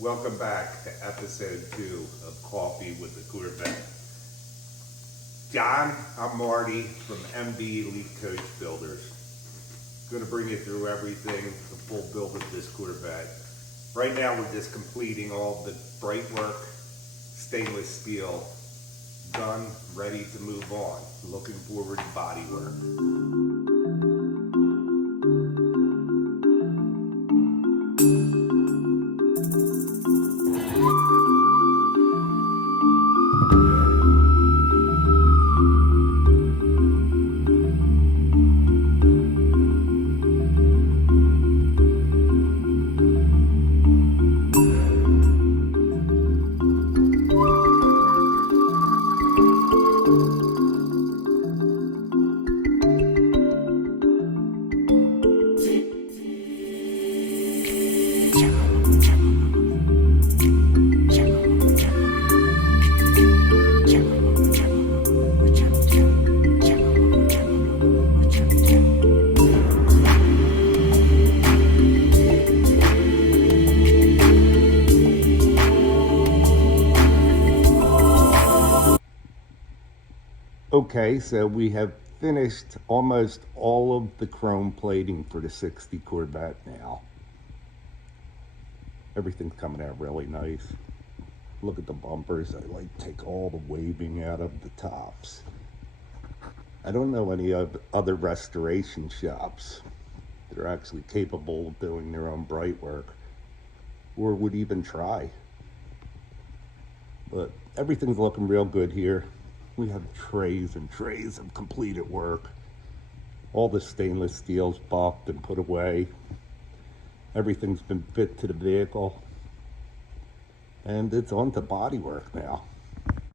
Welcome back to episode 2 of Coffee with the Corvette. John, I'm Marty from MB Elite Coach Builders. Going to bring you through everything, the full build of this Corvette. Right now we're just completing all the bright work, stainless steel, done, ready to move on. Looking forward to body work. Okay, so we have finished almost all of the chrome plating for the 60 Corvette now. Everything's coming out really nice. Look at the bumpers. I take all the waving out of the tops. I don't know any other restoration shops that are actually capable of doing their own bright work or would even try. But everything's looking real good here. We have trays and trays of completed work. All the stainless steel's buffed and put away. Everything's been fit to the vehicle. And it's on to body work now.